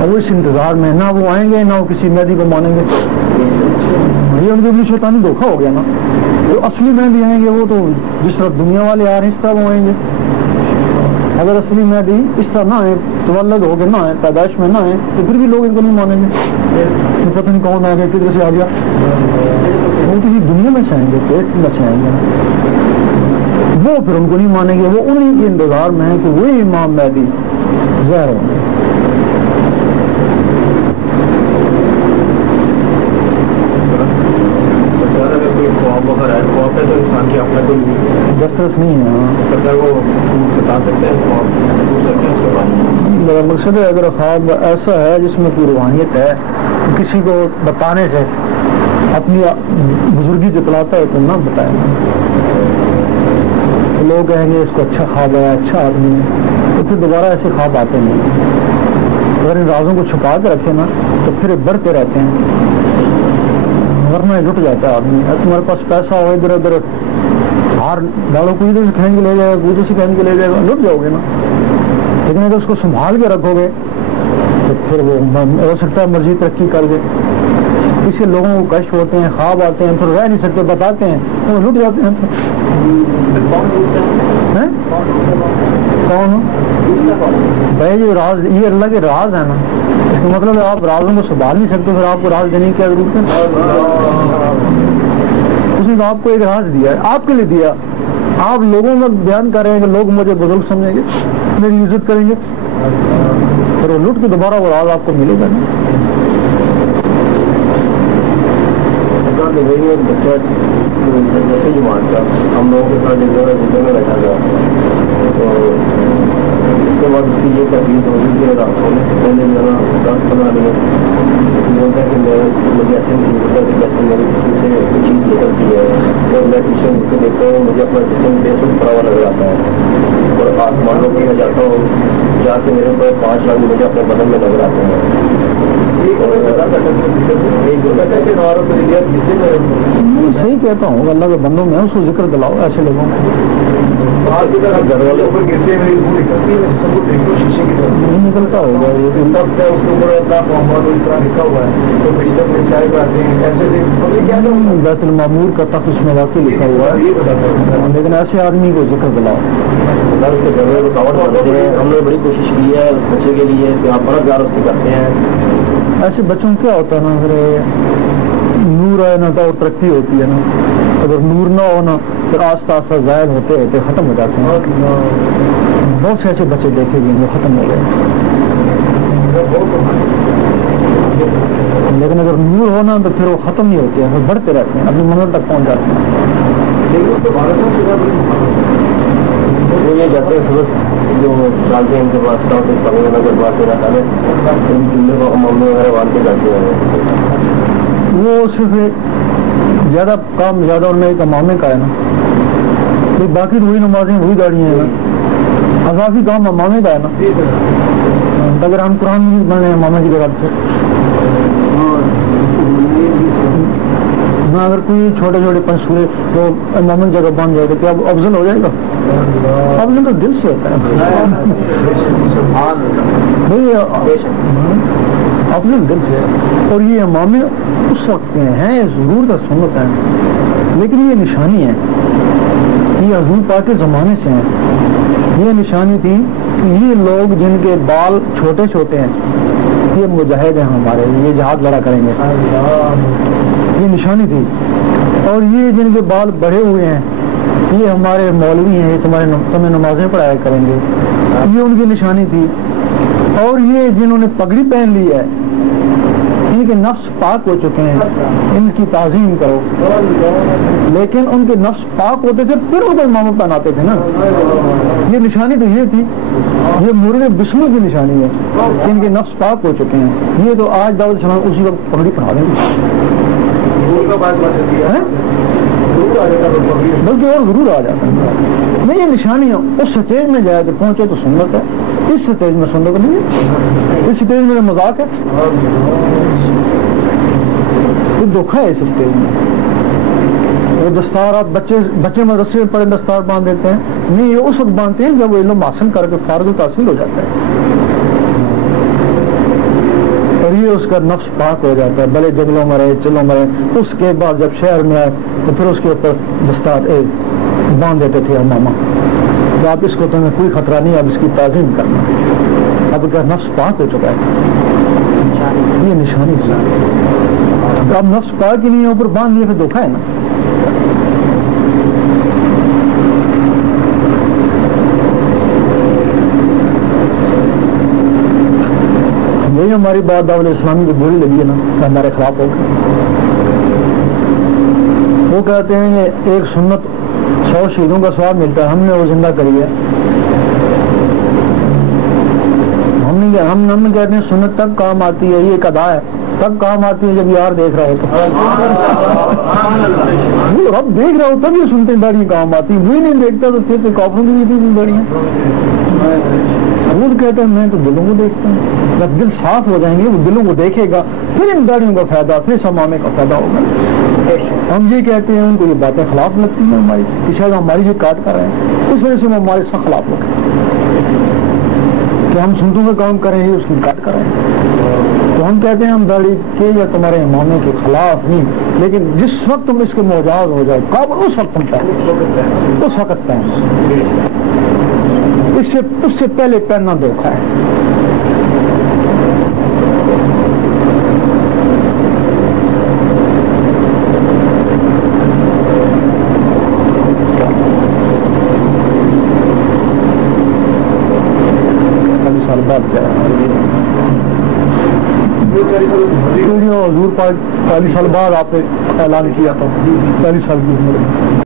اور وہ اس انتظار میں نہ وہ آئیں گے نہ وہ کسی مہدی کو مانیں گے. یہ ان کے لیے شیطانی دھوکہ ہو گیا نا. جو اصلی مہدی آئیں گے وہ تو جس طرح دنیا والے آ رہے ہیں اس طرح وہ آئیں گے. اگر اصلی مہدی اس طرح نہ آئے تولد ہو کے نہ آئے پیدائش میں نہ آئے تو پھر بھی لوگ ان کو نہیں مانیں گے. پتہ نہیں کون آ گیا کدھر سے آ گیا. وہ کسی دنیا میں سے آئیں گے پیٹ میں سے آئیں گے وہ پھر ان کو نہیں مانیں گے. وہ انہیں کے انتظار میں ہے کہ وہی امام مہدی ظاہر ہوں گے. دسترس نہیں ہے. میرا مقصد ہے اگر خواب ایسا ہے جس میں کوئی روحانیت ہے کسی کو بتانے سے اپنی بزرگی جتلاتا ہے تو نہ بتائے. لوگ کہیں گے اس کو اچھا خواب ہے اچھا آدمی ہے تو پھر دوبارہ ایسے خواب آتے نہیں. اگر ان رازوں کو چھپا کے رکھے نا تو پھر بڑھتے رہتے ہیں ورنہ لٹ جاتا ہے آدمی. تمہارے پاس پیسہ ہو ادھر ادھر ہار ڈالو کوئی ادھر سے کھینچ کے لے جائے گا کوئی ادھر سے کھینچ کے لے جائے گا لٹ جاؤ گے نا. لیکن اگر اس کو سنبھال کے رکھو گے تو پھر وہ ہو سکتا ہے مزید ترقی کر دے. اس سے لوگوں کو کشف ہوتے ہیں خواب آتے ہیں پھر رہ نہیں سکتے بتاتے ہیں وہ لٹ جاتے ہیں. کون بھائی جو راز یہ اللہ کے راز ہے نا اس کا مطلب ہے آپ رازوں کو سنبھال نہیں سکتے پھر آپ کو راز دینے کی کیا ضرورت ہے. اس نے تو آپ کو ایک راز دیا ہے آپ کے لیے دیا. آپ لوگوں میں بیان کر رہے ہیں کہ لوگ مجھے بزرگ سمجھیں گے میری عزت کریں گے پھر وہ لٹ کے دوبارہ وہ راز آپ کو ملے گا. جیسے جماعت کا ہم لوگوں کے ساتھ جگہ میں بیٹھا گیا تو اس کے بعد اس کی یہ تکلیف ہوگی کہ ہونے سے پہلے میرا 10-15 منٹ بولتا ہے کہ مجھے ایسے نہیں ہوتا کہ جیسے میری جسم سے کوئی چیز نکلتی ہے اور میں پیچھے مجھ کو دیکھتا ہوں مجھے اپنا جسم بے سکھ پڑا ہوا نظر آتا ہے اور آسمانوں پہ میں جاتا ہوں جا کے میرے اوپر 5 لاکھ مجھے اپنے بدن میں نظر آتے ہیں. صحیح کہتا ہوں اللہ کے بندوں میں اس کو ذکر دلاؤ ایسے لوگوں میں نہیں نکلتا ہوگا. بیت المعمور کا تخت اس میں واقعی لکھا ہوا ہے لیکن ایسے آدمی کو ذکر دلاؤ. ہم نے بڑی کوشش کی ہے بچے کے لیے کہ آپ بڑا پیار اس سے کرتے ہیں. ایسے بچوں کیا ہوتا ہے نا پھر نور آئے نا تو اور ترقی ہوتی ہے نا. اگر نور نہ ہو نا پھر آہستہ آہستہ ظاہر ہوتے ہوتے ختم ہو جاتے ہیں. بہت سے ایسے بچے دیکھے گئے وہ ختم ہو گئے. لیکن اگر نور ہونا تو پھر وہ ختم نہیں ہوتے ہیں پھر بڑھتے رہتے ہیں اپنی منزل تک پہنچ جاتے ہیں. وہ یہ جاتے ہیں سبق جو ڈالتے ہیں ان کے پاس نگر بات رہتا ہے چولہے کو ممبئی وغیرہ باندھ کے جاتے ہیں. وہ صرف زیادہ کام زیادہ ان میں ایک امامے کا ہے نا باقی وہی نمازیں وہی گاڑیاں ہیں نا. اضافی کام امامے کا ہے نا. اگر ہم قرآن نہیں بن رہے ہیں امامے کی جگہ پہ نہ اگر کوئی چھوٹے چھوٹے پنسورے وہ امامے کی جگہ بن جائے تو کیا افضل ہو جائے گا. افضل تو دل سے ہوتا ہے افضل دل سے. اور یہ امامے اس وقت کے ہیں ضرور کا سنت ہے لیکن یہ نشانی ہے یہ حضور پاک کے زمانے سے ہیں. یہ نشانی تھی کہ یہ لوگ جن کے بال چھوٹے چھوٹے ہیں یہ مجاہد ہیں ہمارے یہ جہاد لڑا کریں گے یہ نشانی تھی. اور یہ جن کے بال بڑھے ہوئے ہیں یہ ہمارے مولوی ہیں یہ تمہیں نمازیں پڑھایا کریں گے یہ ان کی نشانی تھی. اور یہ جنہوں نے پگڑی پہن لی ہے ان کے نفس پاک ہو چکے ہیں ان کی تعظیم کرو. لیکن ان کے نفس پاک ہوتے تھے پھر ان کو امام پہناتے تھے نا. یہ نشانی تو یہ تھی یہ مرغ بشنو کی نشانی ہے کہ ان کے نفس پاک ہو چکے ہیں. یہ تو آج دعوت اسلام اسی وقت پگڑی پڑھا دیں گے بلکہ اور ضرور آ جاتا ہے. نہیں یہ نشانی ہے اس سٹیج میں جائے تو پہنچے تو سنت ہے. اس سٹیج میں سنت نہیں ہے اس سٹیج میں مذاق ہے یہ دھوکھا ہے. اس سٹیج میں وہ دستار آپ بچے مدرسے میں پڑے دستار باندھ دیتے ہیں نہیں یہ اس وقت باندھتے ہیں جب وہ علم حاصل کر کے فارغ التحصیل ہو جاتا ہے. یہ اس کا نفس پاک ہو جاتا ہے، بھلے جنگلوں میں رہے چلوں میں رہے. اس کے بعد جب شہر میں آئے تو پھر اس کے اوپر دستار باندھ دیتے تھے ماما کہ آپ اس کو تمہیں کوئی خطرہ نہیں، اب اس کی تعظیم کرنا. اب کا نفس پاک ہو چکا ہے، یہ نشانی اب نفس پاک ہی نہیں ہے، اوپر باندھ لیے پھر دھوکا ہے نا. یہی ہماری بات دعوت اسلامی کو بری لگی ہے نا کہ ہمارے خلاف ہو گئے. وہ کہتے ہیں کہ ایک سنت 100 شہیدوں کا ثواب ملتا ہے، ہم نے وہ زندہ کری ہے. ہم کہتے ہیں سنت تب کام آتی ہے، یہ ایک ادا ہے، تب کام آتی ہے جب یار دیکھ رہا ہوتا. رب دیکھ رہا ہو تب یہ سنتے داڑیاں کام آتی، وہی نہیں دیکھتا تو پھر کافروں کی بھی داڑیاں. حضور کہتے ہیں میں تو دلوں کو دیکھتا ہوں، جب دل صاف ہو جائیں گے وہ دلوں کو دیکھے گا، پھر ان داڑیوں کا فائدہ، پھر سمامے کا فائدہ ہوگا. ہم یہ کہتے ہیں ان کو یہ باتیں خلاف لگتی ہیں ہماری کہ شاید ہماری جو کاٹ کر رہے ہیں، اس وجہ سے وہ ہمارے سخت خلاف ہو گئے کہ ہم سنتوں کا کام کریں ہی اس کی کاٹ کر رہے ہیں. تو ہم کہتے ہیں ہم داڑھی کے یا تمہارے اماموں کے خلاف نہیں، لیکن جس وقت تم اس کے معجاز ہو جائے قابل اس وقت تم پہنو، اس وقت پہنو. اس سے پہلے پہننا دھوکا ہے. حضور پاک 40 سال بعد آپ نے اعلان کیا تھا 40 سال کی عمر میں.